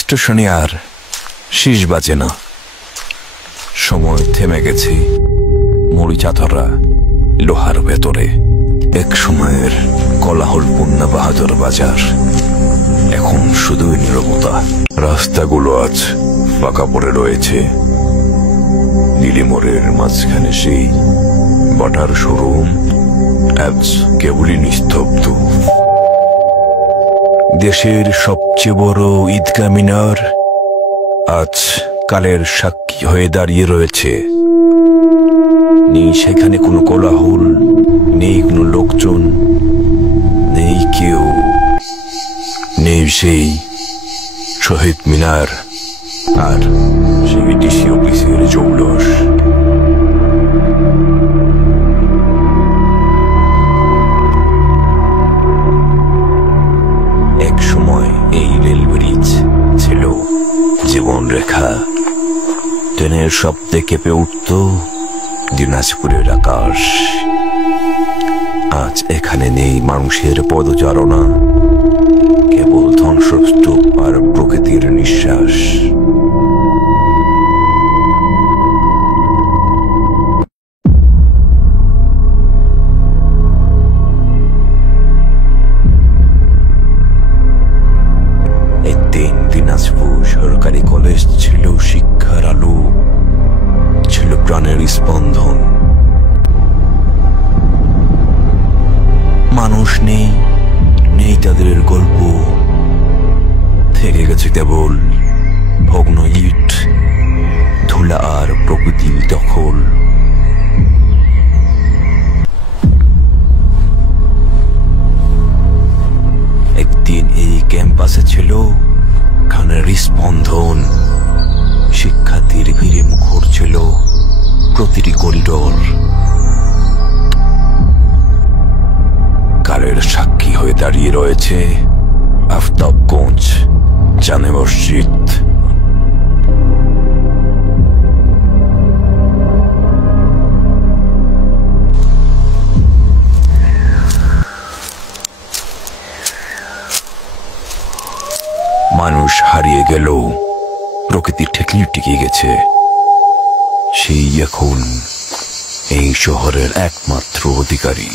স্টেশনে আর শেষ বাজে না। সময় থেমে গেছে মরিচাতরা লোহার ভেতরে। এক সময়ের কোলাহলপূর্ণ বাহাদুর বাজার এখন শুধুই নীরবতা। রাস্তাগুলো আজ ফাঁকা পড়ে রয়েছে। নীলিমোড়ের মাঝখানে সেই বাটার শোরুম আজ কেবলই নিস্তব্ধ। দেশের সবচেয়ে বড় ঈদগাহ মিনার আজ কালের সাক্ষী হয়ে দাঁড়িয়ে রয়েছে। নেই সেখানে কোনো কোলাহল, নেই কোনো লোকজন, নেই কেউ, নেই সেই শহীদ মিনার আর সেই ডিসি অফিসের জৌলস। এক সময় এই রেল ব্রিজ ছিল জীবন রেখা। ট্রেনের শব্দে কেঁপে উঠত দিনাজপুরের আকাশ। আজ এখানে নেই মানুষের পদচারণা, কেবল ধ্বংসস্তূপ আর প্রকৃতির নিঃশ্বাস। একদিন দিনাজপুর সরকারি কলেজ ছিল শিক্ষার আলো, ছিল প্রাণের স্পন্দন। মানুষ নেই, নেই তাদের গল্প, থেকে গেছে কেবল ভগ্ন ইট, ধুলা আর প্রকৃতির দখল। একদিন এই ক্যাম্পাসে ছিল গানের স্পন্দন। শিক্ষার্থীর ভিড়ে মুখর ছিল প্রতিটি করিডোর। কালের সাক্ষী হয়ে দাঁড়িয়ে রয়েছে আফতাবগঞ্জ জামে মসজিদ। মানুষ হারিয়ে গেল, প্রকৃতি ঠেকলি টিকে গেছে। সেই এখন এই শহরের একমাত্র অধিকারী।